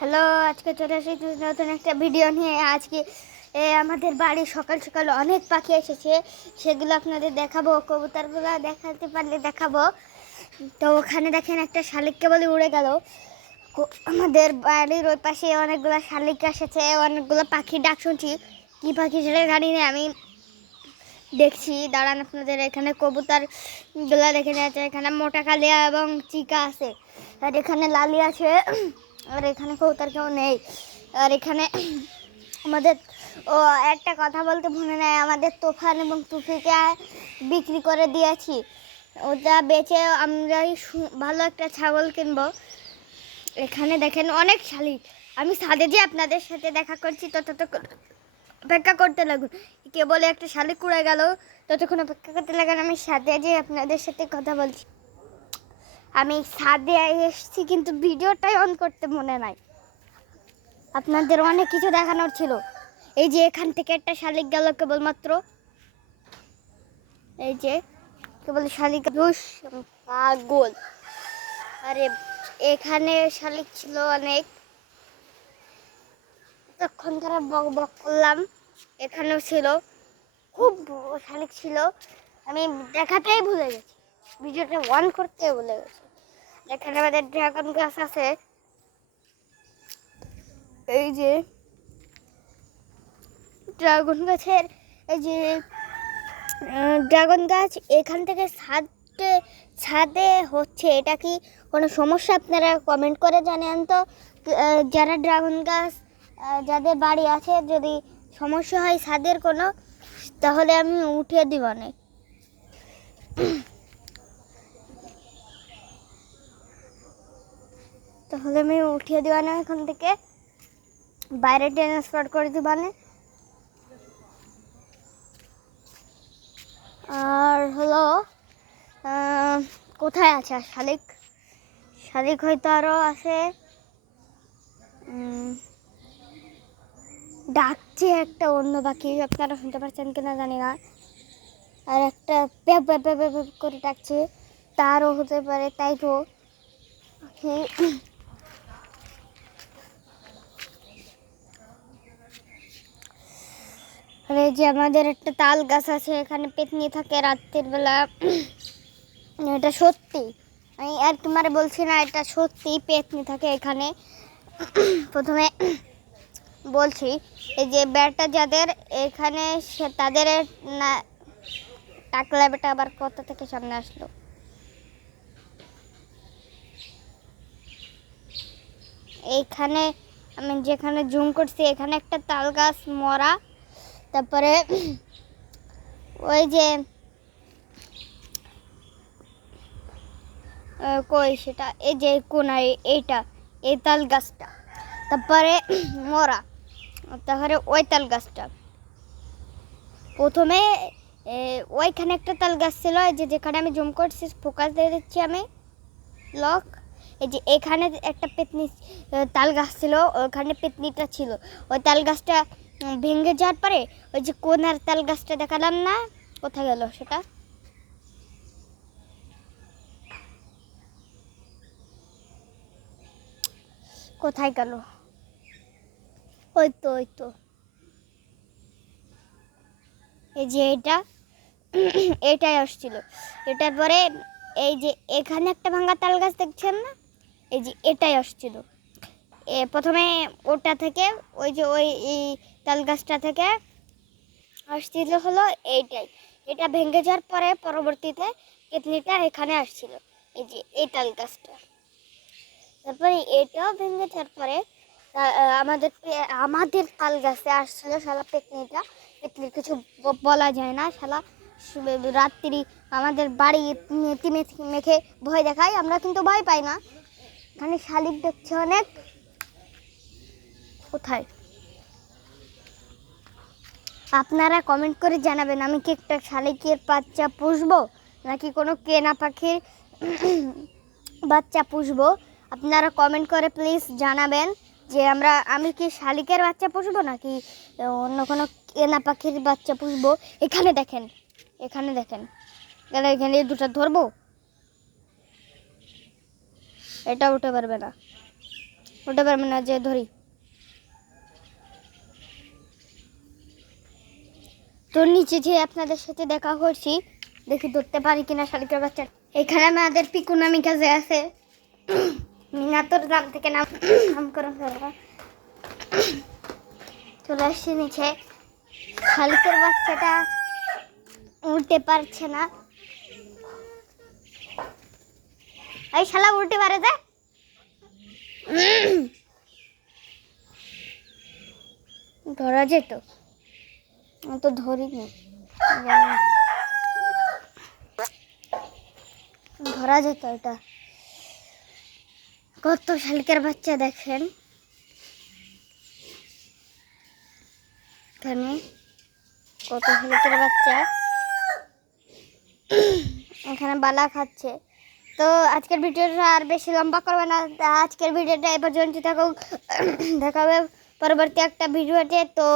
Hello, আজকে চলে এসেছি নতুন একটা ভিডিও নিয়ে। আজকে আমাদের বাড়ি সকাল সকাল অনেক পাখি এসেছে, সেগুলো আপনাদের দেখাবো। কবুতরগুলো দেখাতে পারলে দেখাবো। তো ওখানে দেখেন একটা শালিক কেবলই উড়ে গেল। আমাদের বাড়ির ওই পাশে অনেকগুলো শালিক এসেছে, অনেকগুলো পাখির ডাক শুনছি। কী পাখি সেটা জানি না, আমি দেখছি। দাঁড়ান, আপনাদের এখানে কবুতরগুলো দেখে নিয়েছে। এখানে মোটা কালিয়া এবং চিকা আছে, আর এখানে লালি আছে, আর এখানে কবুতর কেউ নেই। আর এখানে আমাদের একটা কথা বলতে ভুলে নাই, আমাদের তোফান এবং তুফিকে বিক্রি করে দিয়েছি। ওটা বেচে আমরাই ভালো একটা ছাগল কিনবো। এখানে দেখেন অনেক শালিক। আমি ছাদে যে আপনাদের সাথে দেখা করছি ততক্ষণ অপেক্ষা করতে লাগুন। কেবল একটা শালিক উড়ে গেল, ততক্ষণ অপেক্ষা করতে লাগুন। আমি ছাদে যে আপনাদের সাথে কথা বলছি। আমি ছাদে এসেছি কিন্তু ভিডিওটাই অন করতে মনে নাই। আপনাদের অনেক কিছু দেখানোর ছিল। এই যে এখান থেকে একটা শালিক গেল কেবলমাত্র, এই যে কেবল শালিক পাগল। আরে এখানে শালিক ছিল অনেক, তখন তারা বক বক করলাম। এখানেও ছিল, খুব শালিক ছিল। আমি দেখাতেই ভুলে গেছি, ভিডিওটা অন করতে ভুলে গেছি। এখানে আমাদের ড্রাগন গাছ আছে, এই যে ড্রাগন গাছের এই যে ড্রাগন গাছ এখান থেকে ছাদে হচ্ছে। এটা কি কোনো সমস্যা? আপনারা কমেন্ট করে জানান তো। যারা ড্রাগন গাছ যাদের বাড়ি আছে, যদি সমস্যা হয় ছাদের কোনো, তাহলে আমি উঠিয়ে দিব না। তাহলে আমি উঠিয়ে দিব না, এখান থেকে বাইরে ট্রান্সফার করে দিব না। আর হলো কোথায় আছে শালিক? শালিক হয়তো আরও আছে, ডাকছে একটা অন্য পাখি, আপনারা শুনতে পাচ্ছেন কিনা জানি না। আর একটা প্যাপ প্যাপ প্যাপ প্যাপ করে ডাকছে, তারও হতে পারে। তাই তো আর এই যে আমাদের একটা তাল গাছ আছে, এখানে পেতনি থাকে রাত্রির বেলা। এটা সত্যি, আমি আর তোমারে বলছি না, এটা সত্যি পেতনি থাকে এখানে। প্রথমে বলছি, এই যে বেড়াটা যাদের এখানে তাদের না টাকলা বেটা আবার কোথা থেকে সামনে আসলো। এইখানে আমি যেখানে জুম করছি, এখানে একটা তাল গাছ মরা। তারপরে ওই যে কই সেটা, এই যে কোনায় এইটা, এই তাল গাছটা, তারপরে মরা, তারপরে ওই তাল গাছটা। প্রথমে ওইখানে একটা তাল গাছ ছিল, এই যে যেখানে আমি জুম করছি, ফোকাস দিয়ে দিচ্ছি আমি লক। এই যে এখানে একটা পেতনি তাল গাছ ছিল, ওখানে পেতনিটা ছিল। ওই তাল গাছটা ভেঙে যাওয়ার পরে ওই যে কোনার তাল গাছটা দেখালাম না, কোথায় গেল সেটা? কোথায় গেল? ওই তো ওই তো, এই যে এটা এটাই আসছিল। এটার পরে এই যে এখানে একটা ভাঙা তাল গাছ দেখছেন না, এই যে এটাই আসছিল। প্রথমে ওটা থেকে, ওই যে ওই এই তাল গাছটা থেকে আসছিল হলো এইটাই। এটা ভেঙে যাওয়ার পরে পরবর্তীতে কেতলিটা এখানে আসছিল, এই যে এই তাল গাছটা। তারপরে এটাও ভেঙে যাওয়ার পরে আমাদের তাল গাছে আসছিল শালা পেতনিটা। পেতনির কিছু বলা যায় না, শালা রাত্রি আমাদের বাড়ি মেখে ভয় দেখায়, আমরা কিন্তু ভয় পাই না। এখানে শালিক দেখছে অনেক। কোথায়? আপনারা কমেন্ট করে জানাবেন, আমি কি একটা শালিকের বাচ্চা পুষবো নাকি কোনো কেনা পাখির বাচ্চা পুষবো। আপনারা কমেন্ট করে প্লিজ জানাবেন যে আমি কি শালিকের বাচ্চা পুষবো নাকি অন্য কোনো কেনা পাখির বাচ্চা পুষবো। এখানে দেখেন, এখানে দেখেন, এখানে দুটো ধরবো, এটা উঠে পারবে না। উঠে পারবে না, যে ধরি। তো নিচে যে আপনাদের সাথে দেখা করছি, দেখি ধরতে পারি কিনা শালিকের বাচ্চা। এখানে আমাদের পিকু নামিকা যে আছে, মিনাতোর নাম থেকে নামকরণ করবো, চলে আসছে নিচে। শালিকের বাচ্চাটা উঠতে পারছে না। এই শালা উল্টে পারে যে, ধরা যেত, তো ধরিনি, ধরা যেত এটা। কত শালিকের বাচ্চা দেখেন এখানে, কত শালিকের বাচ্চা এখানে বালা খাচ্ছে। তো আজকের ভিডিওটা আর বেশি লম্বা করবে না, আজকের ভিডিওটা এ পর্যন্ত থাকুক। দেখা হবে পরবর্তী একটা ভিডিওতে। তো